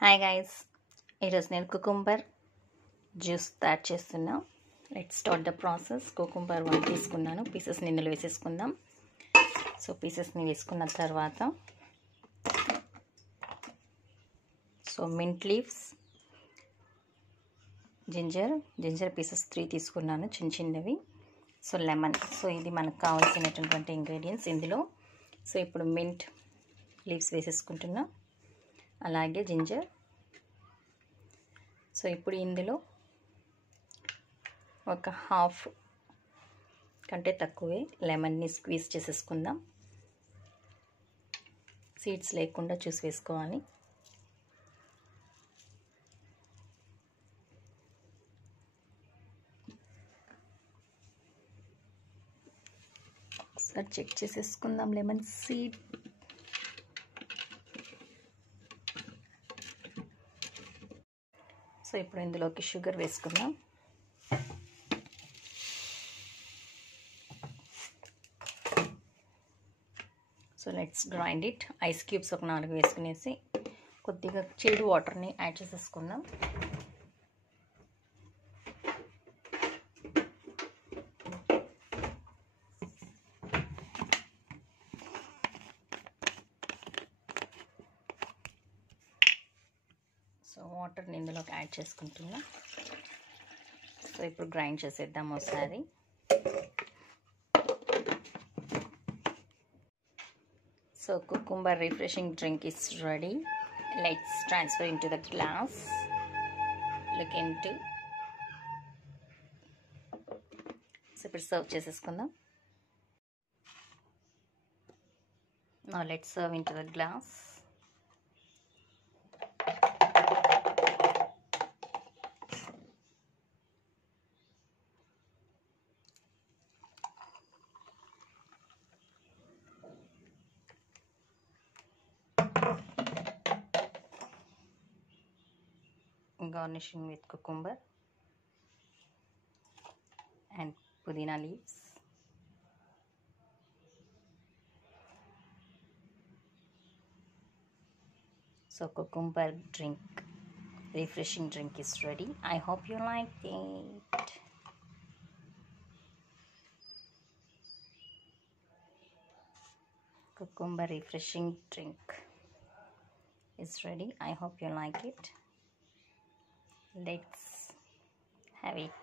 Hi guys, ఈరోజు నేను cucumber juice తయారు చేస్తున్నా. Let's start the process. Cucumber 1 తీసుకున్నాను. పీసెస్ని ఇందులో వేసేసుకుందాం. సో పీసెస్ని వేసుకున్న తర్వాత మింట్ లీవ్స్, జింజర్ పీసెస్ 3 తీసుకున్నాను, చిన్నవి. లెమన్. ఇది మనకు కావాల్సినటువంటి ఇంగ్రీడియంట్స్ ఇందులో. ఇప్పుడు మింట్ లీవ్స్ వేసేసుకుంటున్నా, అలాగే జింజర్. ఇప్పుడు ఇందులో ఒక హాఫ్ కంటే తక్కువే లెమన్ని స్క్వీజ్ చేసేసుకుందాం. సీడ్స్ లేకుండా చూసి వేసుకోవాలి. ఒకసారి చెక్ చేసేసుకుందాం లెమన్ సీడ్. ఇప్పుడు ఇందులోకి షుగర్ వేసుకుందాం. Let's grind it. Ice cubes ఒక 4 వేసుకునేసి కొద్దిగా చిల్డ్ వాటర్ని యాడ్ చేసేసుకుందాం. వాటర్ని ఇందులోకి యాడ్ చేసుకుంటున్నా. ఇప్పుడు గ్రైండ్ చేసేద్దాం ఒకసారి. Cucumber refreshing drink is ready. Let's transfer into the glass. Look into. ఇప్పుడు సర్వ్ చేసేసుకుందాం. Now let's serve into the glass. Garnishing with cucumber and pudina leaves. Cucumber drink, refreshing drink is ready. I hope you liked it. Cucumber refreshing drink is ready. I hope you like it. Let's have it.